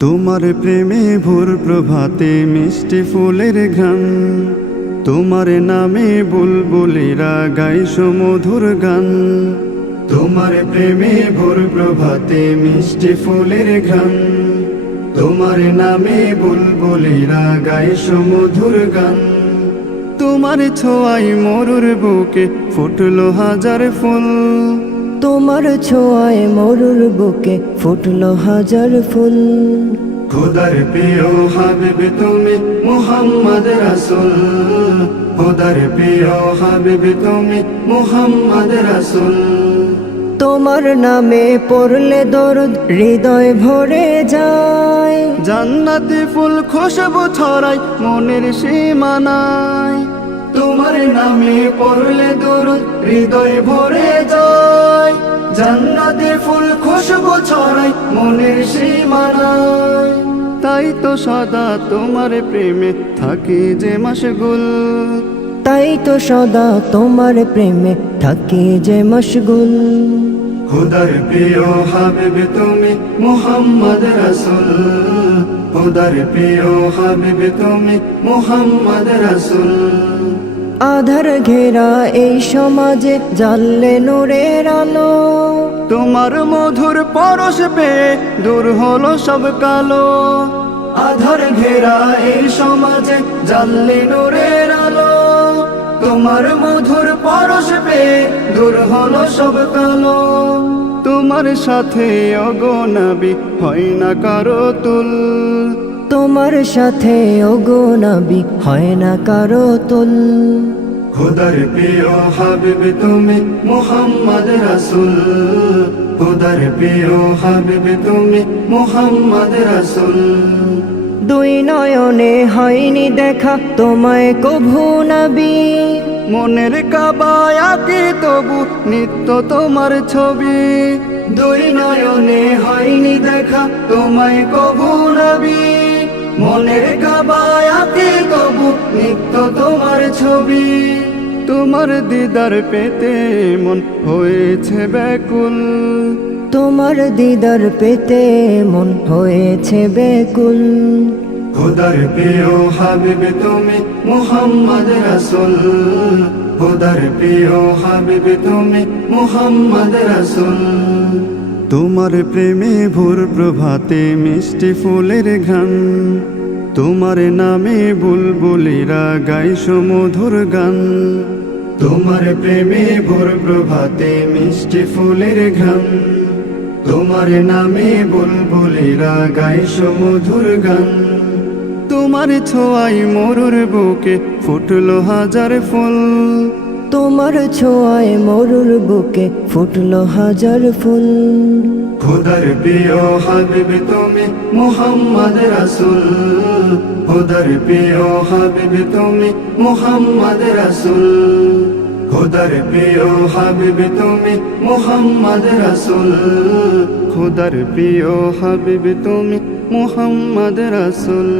তোমার প্রেমে ভোর প্রভাতে মিষ্টি ফুলের ঘ্রাণ, তোমার নামে বুলবুলিরা গায় সুমধুর গান। তোমার প্রেমে ভোর প্রভাতে মিষ্টি ফুলের ঘ্রাণ, তোমার নামে বুলবুলিরা গায় সুমধুর গান। তোমার ছোঁয়ায় মরুর বুকে ফুটলো হাজার ফুল, তোমার ছোঁয়ায় মরুর বুকে ফুটলো হাজার ফুল। খোদার প্রিয় হাবিব তুমি মুহাম্মদ রাসূল, খোদার প্রিয় হাবিব তুমি মুহাম্মদ রাসূল। তোমার নামে পড়লে দরুদ হৃদয় ভরে যায়, জান্নাতি ফুল খুশবু ছড়ায় মনের সীমানায়। তোমার নামে পড়লে দরুদ হৃদয় ভরে যায়, জান্নাতি ফুল খুশবু ছড়ায় মনের সীমানায়। তাই তো সদা তোমার প্রেমে থাকি যে মশগুল, তাই তো সদা তোমার প্রেমে থাকি যে মশগুল। খোদার প্রিয় হাবিব তুমি মুহাম্মদ রাসূল, খোদার প্রিয় হাবিব তুমি মুহাম্মদ রাসূল। আধার ঘেরা এই সমাজে জ্বাললে নূরের আলো, তোমার মধুর পরশ পেয়ে দূর হলো সব কালো। আধার ঘেরা এই সমাজে জ্বাললে নূরের আলো, তোমার মধুর পরশ পেয়ে দূর হলো সব কালো। তোমার সাথে ওগো নবী হয় না কারো তুল, তোমার সাথে ওগো নবী হয় না কারো তুল। খোদার প্রিয় হাবিব তুমি মুহাম্মদ রাসূল, খোদার প্রিয় হাবিব তুমি মুহাম্মদ রাসূল। দুই নয়নে হয়নি দেখা তোমায় কভু নবী, মনের কাবায় আঁকি তবু নিত্য তোমার ছবি। দুই নয়নে হয়নি দেখা তোমায় কভু নবী, মনের কাবায় আঁকি তবু নিত্য তোমার ছবি। তোমার দিদার পেতে মন হয়েছে ব্যাকুল, তোমার দিদার পেতে মন হয়েছে বেকুল। খোদার প্রিয় হাবিব তুমি মুহাম্মদ রাসূল, খোদার প্রিয় হাবিব তুমি মুহাম্মদ রাসূল। তোমার প্রেমে ভোর প্রভাতে মিষ্টি ফুলের ঘ্রাণ, তোমার নামে বুলবুলিরা গায় সুমধুর গান। তোমার প্রেমে ভোর প্রভাতে মিষ্টি ফুলের ঘ্রাণ, তোমার নামে বুলবুলিরা গায় সুমধুর গান। তোমার ছোঁয়ায় মরুর বুকে ফুটলো হাজার ফুল, তোমার ছোঁয়ায় মরুর বুকে ফুটলো হাজার ফুল। খোদার প্রিয় হাবিব তুমি মুহাম্মদ রাসূল, খোদার প্রিয় হাবিব তুমি মুহাম্মদ রাসূল। খোদার প্রিয় হাবিব তুমি মুহাম্মদ রাসূল, খোদার প্রিয় হাবিব তুমি মুহাম্মদ রাসূল।